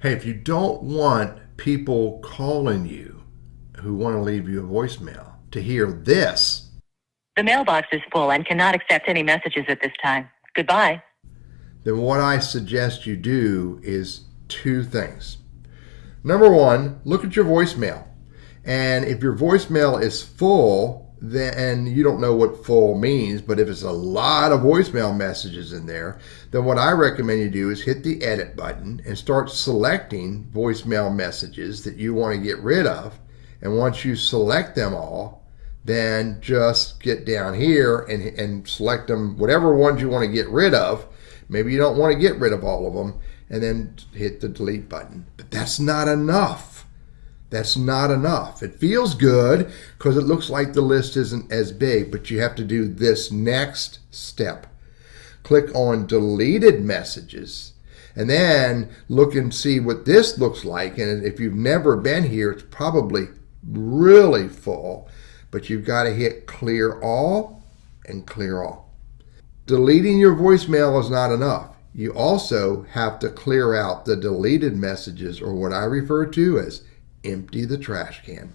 Hey, if you don't want people calling you who want to leave you a voicemail to hear this, The mailbox is full and cannot accept any messages at this time. Goodbye. then what I suggest you do is two things. Number one, look at your voicemail. And if your voicemail is full, then you don't know what full means, but if it's a lot of voicemail messages in there, then what I recommend you do is hit the edit button and start selecting voicemail messages that you want to get rid of. And once you select them all, then just get down here and select them, whatever ones you want to get rid of. Maybe you don't want to get rid of all of them, and then hit the delete button. But that's not enough. That's not enough. It feels good because it looks like the list isn't as big, but you have to do this next step. Click on deleted messages and then look and see what this looks like. And if you've never been here, it's probably really full, but you've got to hit clear all and clear all. Deleting your voicemail is not enough. You also have to clear out the deleted messages, or what I refer to as empty the trash can.